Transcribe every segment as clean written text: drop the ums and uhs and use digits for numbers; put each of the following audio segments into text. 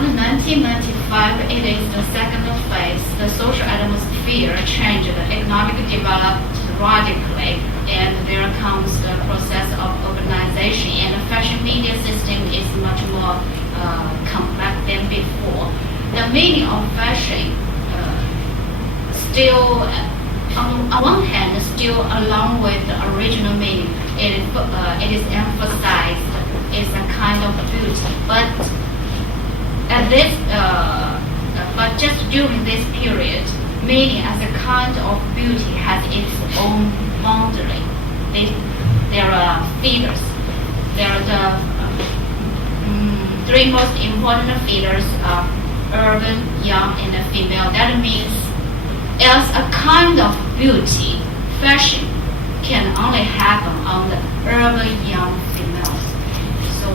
After 1995, it is the second phase. The social atmosphere changed, economic developed radically, and there comes the process of urbanization, and the fashion media system is much more complex than before. The meaning of fashion still, on one hand, still along with the original meaning, it is emphasized as a kind of beauty, but just during this period, meaning as a kind of beauty has its own boundary. There are feelers. There are the three most important feelers are urban, young, and female. That means as a kind of beauty, fashion can only happen on the urban young females. So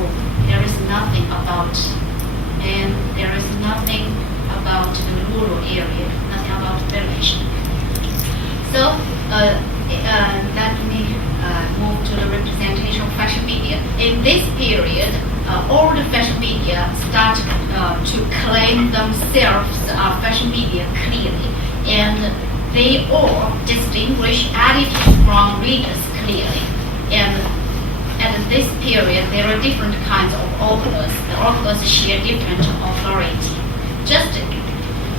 there is nothing about, and there is nothing about the rural area, nothing about village. So let me move to the representation of fashion media. In this period, all the fashion media start to claim themselves fashion media clearly, and they all distinguish editors from readers clearly. And at this period, there are different kinds of authors. The authors share different authority. Just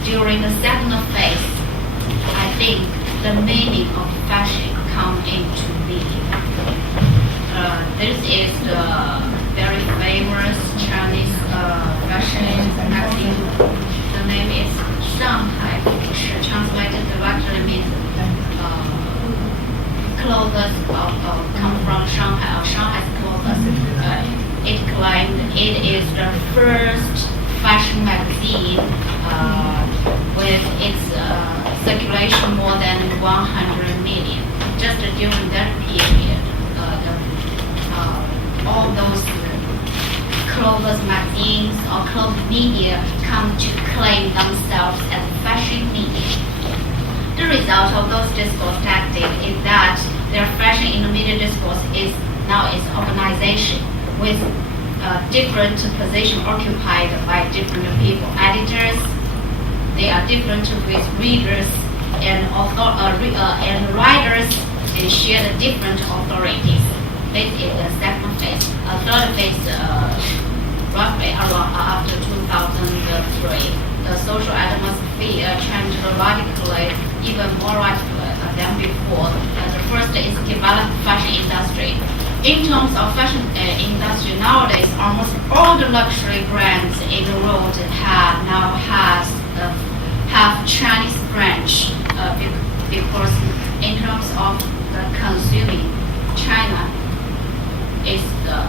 during the second phase, I think the meaning of fashion come into being. This is the very famous Chinese fashion magazine. The name is Shanghai, which translated directly means clothes come from Shanghai, or Shanghai's clothes. It claimed it is the first fashion magazine with its circulation more than 100 million. Just during that period, all those clothes magazines or clothes media come to claim themselves as fashion media. The result of those discourse tactics is that their fashion in the media discourse is now is organization with different position occupied by different people. Editors, they are different with readers, and writers, they share the different authorities. This is the second phase. A third phase, roughly around after 2003, the social atmosphere changed radically, even more radically than before. The first is developed fashion industry. In terms of fashion industry nowadays, almost all the luxury brands in the world have Chinese branch because in terms of the consuming, China is the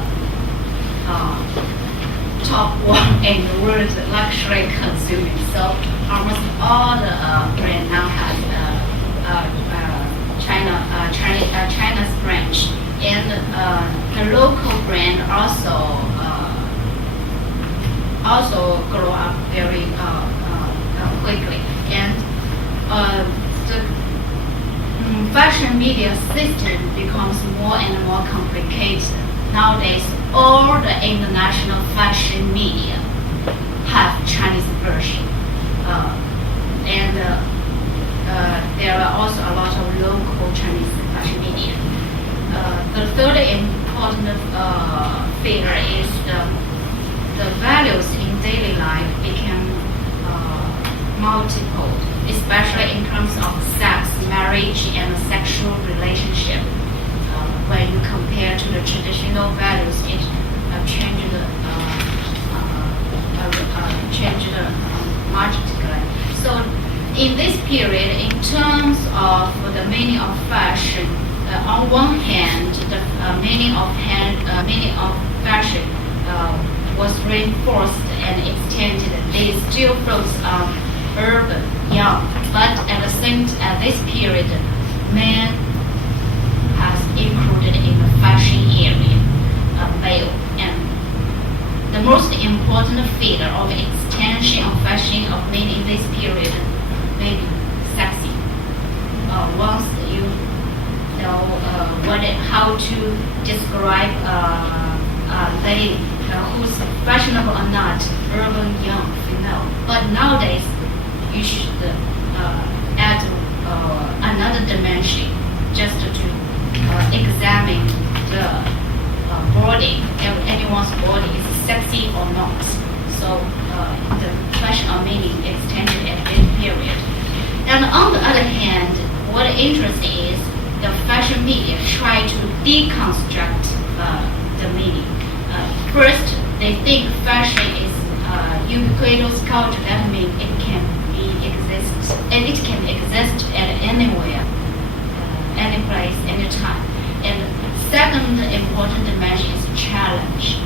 top one in the world luxury consuming. So almost all the brand now has China's branch, and the local brand also grow up very quickly, and the fashion media system becomes more and more complicated. Nowadays, all the international fashion media have Chinese version, and there are also a lot of local Chinese fashion media. The third important figure is the values in daily life became multiple, especially in terms of sex, marriage, and sexual relationship. When you compare to the traditional values, it changed marginally. So in this period, in terms of the meaning of fashion, on one hand, the meaning of fashion was reinforced and extended. They still focus on urban, young, but at this period, men has included in the fashion area, male, and the most important feature of extension of fashion of men in this period may be sexy. Once you know how to describe lady who's fashionable or not, urban, young, female. But nowadays, you should add another dimension just to examine the body. Anyone's body is sexy or not. So the fashion or meaning is changed at this period. And on the other hand, what interesting is the fashion media try to deconstruct the meaning. First, they think fashion is ubiquitous culture. That means it can exist at anywhere, any place, any time. And second important dimension is challenge.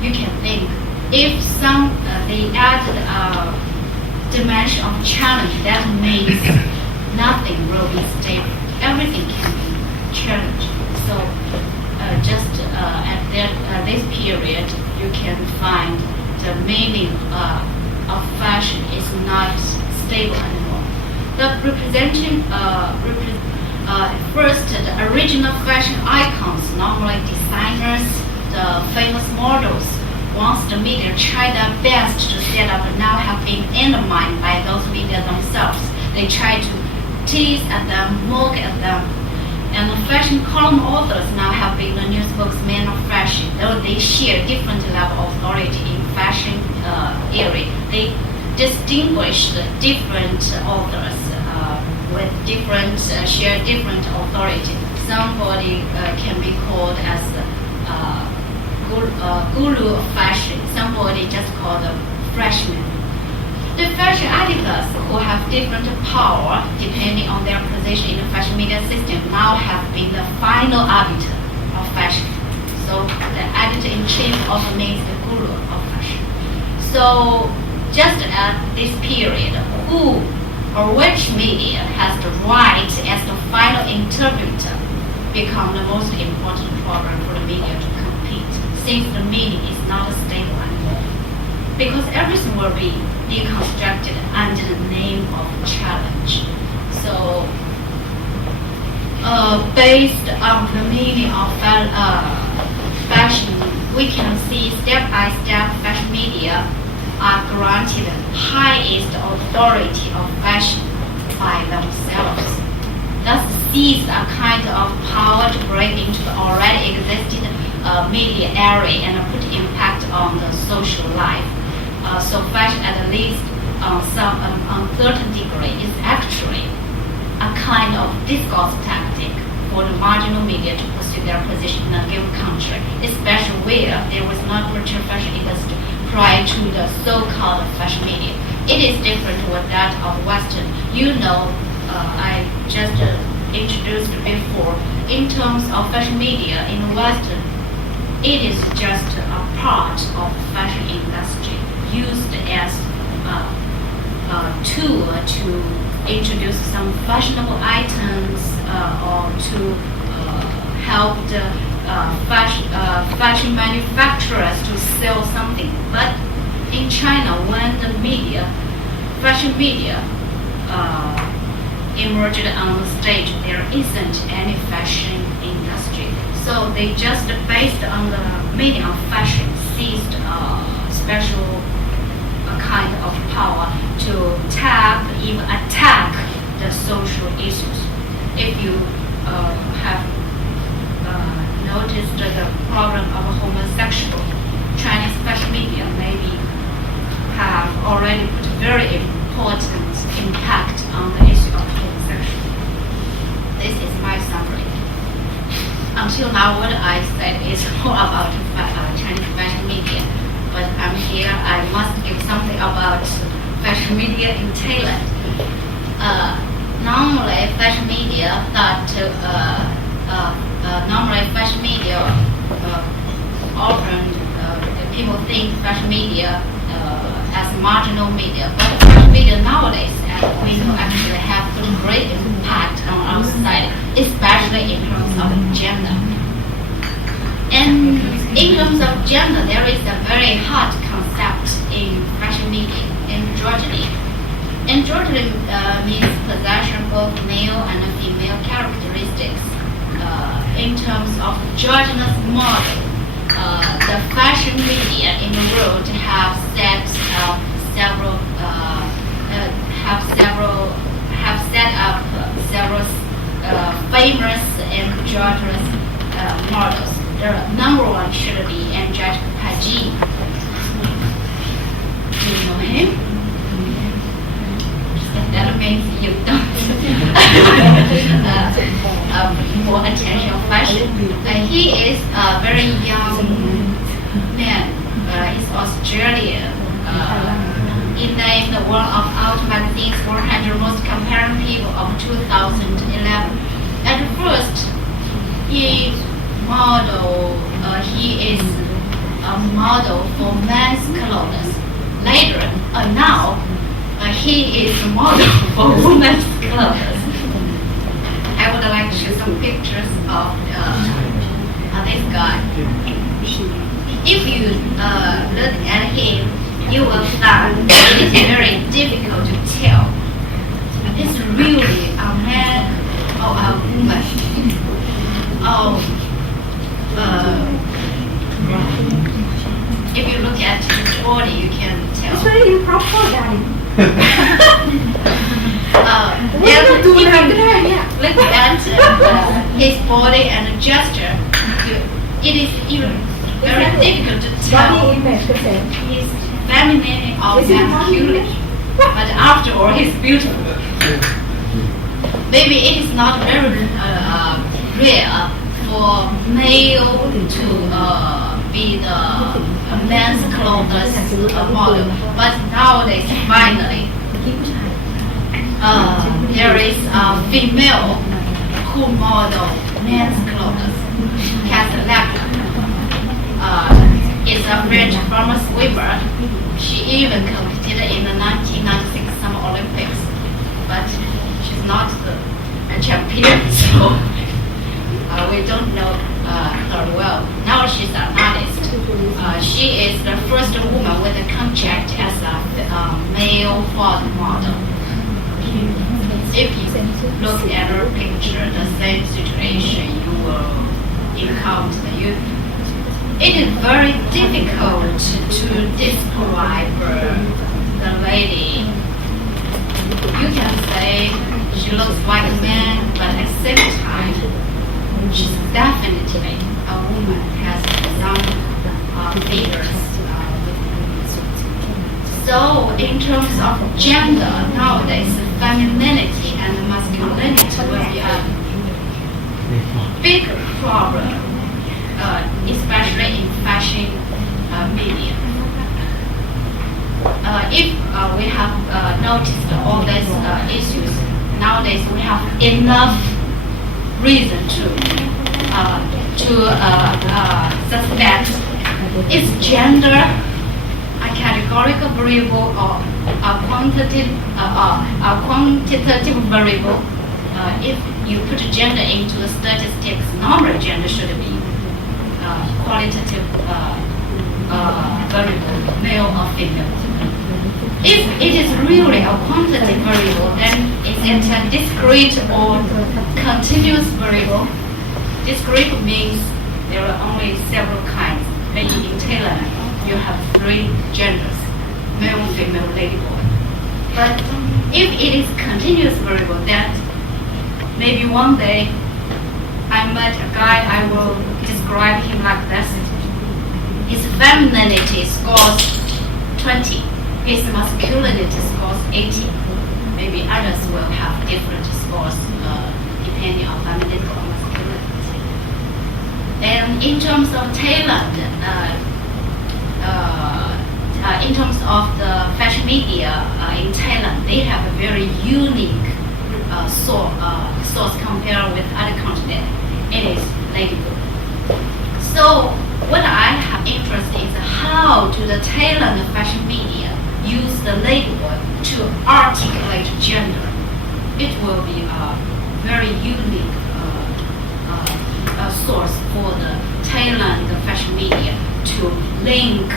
You can think if they added a dimension of challenge, that means nothing will be stable. Everything can be challenged. So just at this period, you can find the meaning of fashion is not stable anymore. The first, the original fashion icons, normally designers, the famous models, once the media try their best to set up, now have been undermined by those media themselves. They try to tease at them, mock at them. And the fashion column authors now have been the news spokesmen of fashion, though they share different level of authority in fashion area. They distinguish the different authors with different, share different authority. Somebody can be called as guru of fashion, somebody just called a freshman. The fashion editors who have different power depending on their position in the fashion media system now have been the final arbiter of fashion. So the editor-in-chief also means the guru of fashion. So just at this period, who or which media has the right as the final interpreter become the most important problem for the media to compete, since the meaning is not stable anymore. Because everything will be deconstructed under the name of challenge. So, based on the meaning of fashion, we can see step-by-step fashion media are granted highest authority of fashion by themselves. Thus seize a kind of power to break into the already existing media area and put impact on the social life. So fashion, at least on certain degree, is actually a kind of discourse tactic for the marginal media to pursue their position in a given country, especially where there was not mature fashion industry prior to the so-called fashion media. It is different with that of Western. You know, I just introduced before, in terms of fashion media in Western, it is just a part of the fashion industry used as a tool to introduce some fashionable items or to help the fashion manufacturers to sell something. But in China, when the fashion media emerged on the stage, there isn't any fashion industry. So they just based on the meaning of fashion seized a special kind of power to even attack the social issues. If you have noticed the problem of homosexual, Chinese fashion media maybe have already put very important impact on the issue of homosexual. This is my summary. Until now, what I said is more about Chinese fashion media, but I'm here, I must give something about fashion media in Thailand. Normally, fashion media often people think fashion media as marginal media, but fashion media nowadays, as we know, actually have a great impact on our society, especially in terms of gender. And in terms of gender, there is a very hot concept in fashion media, androgyny. Androgyny means possession of both male and female characteristics. In terms of androgynous model, the fashion media in the world have set up several famous androgynous models. The number one should be Angelica Keiji. Do you know him? That means you don't more attention on fashion. He is a very young man. He's Australian. He named the one of Out magazine's 400 most comparing people of 2011. At first, he is a model for men's clothes. Later, now, he is a model for women's clothes. I would like to show some pictures of this guy. If you look at him, you will find it is very difficult to tell. It's really a man or a woman. If you look at his body, you can tell. It's very improper, darling. If you look at his body and gesture, it is even very difficult to tell his feminine or masculine. But after all, he's beautiful. Maybe it is not very rare for male to be the men's clothes model, but nowadays finally there is a female who model men's clothes. Is a French former swimmer. She even competed in the 1996 Summer Olympics, but she's not the champion, so we don't know her well. Now she's an artist. She is the first woman with a contract as a male Ford model. If you look at her picture, the same situation you will encounter. It is very difficult to describe the lady. You can say she looks like a man, but at the same time, she's definitely a woman, has some figures. So, in terms of gender, nowadays, femininity and masculinity will be a big problem, especially in fashion media. If we have noticed all these issues, nowadays we have enough reason to suspect is gender a categorical variable or a quantitative variable. If you put gender into the statistics, normal gender should be qualitative variable, male or female. If it is really a quantitative variable, then is it a discrete or continuous variable? Discrete means there are only several kinds. Maybe in Thailand, you have 3 genders, male, female, lady, boy. But if it is continuous variable, then maybe one day I met a guy, I will describe him like this. His femininity scores 20. His masculinity scores 80. Maybe others will have different scores depending on femininity or masculinity. And in terms of Thailand, in terms of the fashion media in Thailand, they have a very unique source compared with other continents. It is ladybook. So what I have interest is how do the Thailand fashion media use the ladybook to articulate gender. It will be a very unique source for the Thailand fashion media to link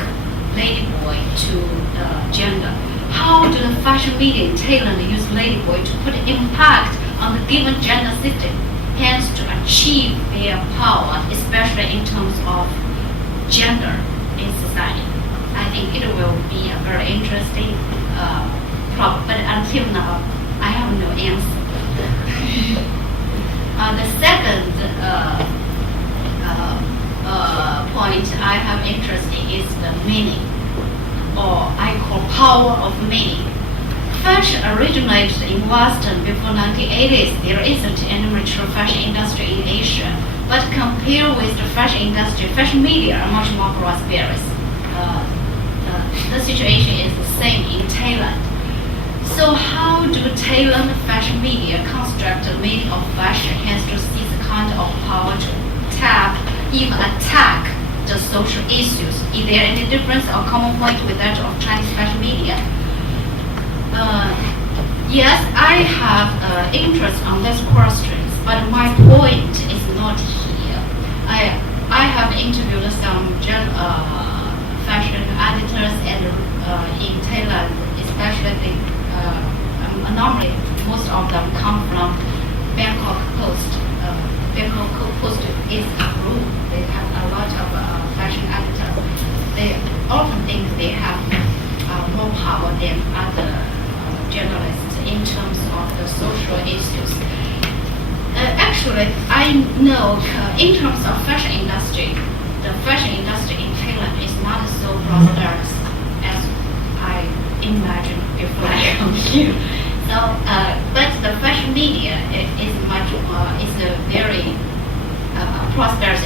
ladyboy to gender. How do the fashion media in Thailand use ladyboy to put impact on the given gender system, hence to achieve their power, especially in terms of gender in society. I think it will be a very interesting problem, but until now, I have no answer. The second point I have interest in is the meaning, or I call power of meaning. Fashion originated in Western before 1980s. There isn't any mature fashion industry in Asia, but compared with the fashion industry, fashion media are much more prosperous. The situation is the same in Thailand. So how do Thailand fashion media construct the meaning of fashion, hence to seize the kind of power to tap, even attack the social issues? Is there any difference or common point with that of Chinese fashion media? Yes, I have interest on these questions, but my point is not here. I have interviewed some fashion editors and in Thailand, especially normally most of them come from Bangkok Post. Bangkok Post is a group. They have a lot of fashion editors. They often think they have more power than other journalists in terms of the social issues. Actually, I know in terms of fashion industry, the fashion industry in Thailand is not so prosperous as I imagined before I come here. So, but the fashion media is much is a very prosperous.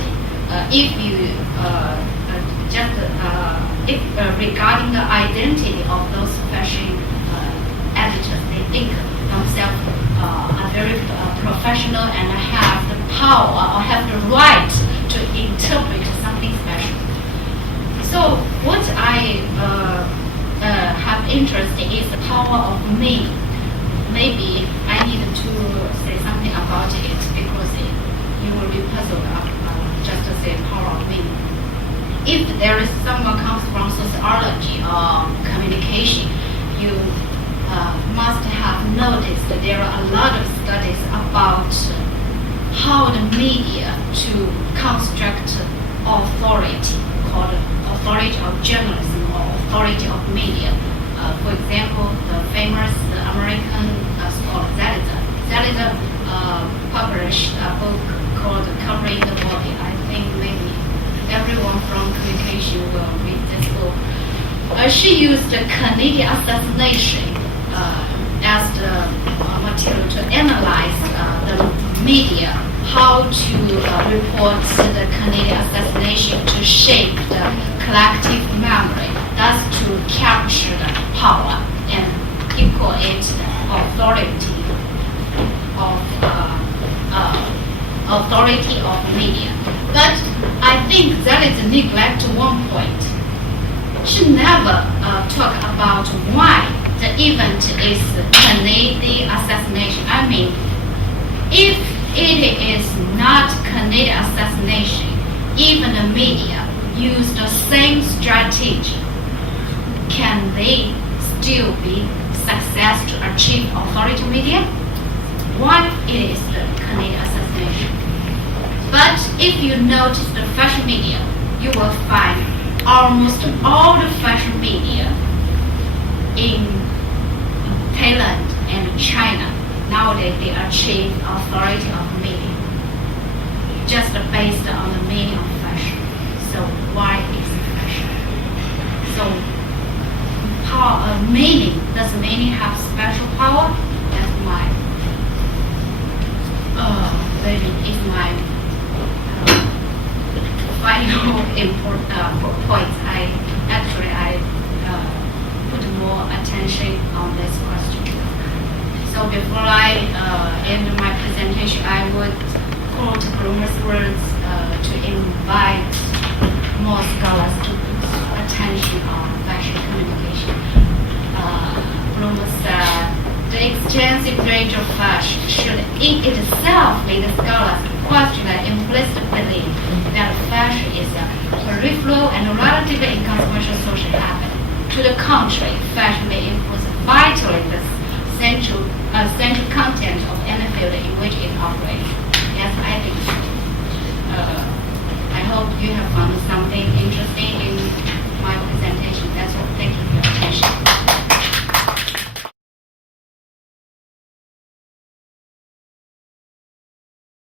If you if regarding the identity of those fashion editors, they think themselves are very professional and have the power or have the right to interpret something special. So what I have interest in is the power of meaning. Maybe I need to say something about it because you will be puzzled just to say power of meaning. If there is someone comes from sociology or communication, you must have noticed that there are a lot of studies about how the media to construct authority, called authority of journalism or authority of media. For example, the famous American scholar Ideta published a book called Covering the Body. I think maybe everyone from communication will read this book. She used the Canadian assassination as the material to analyze the media, how to report the Canadian assassination to shape the collective memory, thus to capture the power and equal it authority of media. But I think that is a neglect to one point. She never talk about why the event is Canadian assassination. I mean, if it is not Canadian assassination, even the media use the same strategy, can they still be success to achieve authority media? Why it is the Canadian assassination? But if you notice the fashion media, you will find almost all the fashion media in Thailand and China nowadays they achieve authority of media just based on the meaning of fashion. So why is fashion? So power meaning, does meaning have special power? That's my maybe is my final important point. I put more attention on this question. So before I end my presentation, I would quote Bloom's words to invite more scholars to put attention on fashion communication. Bloom said, the extensive range of fashion should in itself lead scholars to question the implicit belief that fashion is a peripheral and relatively inconsequential social habit. To the contrary,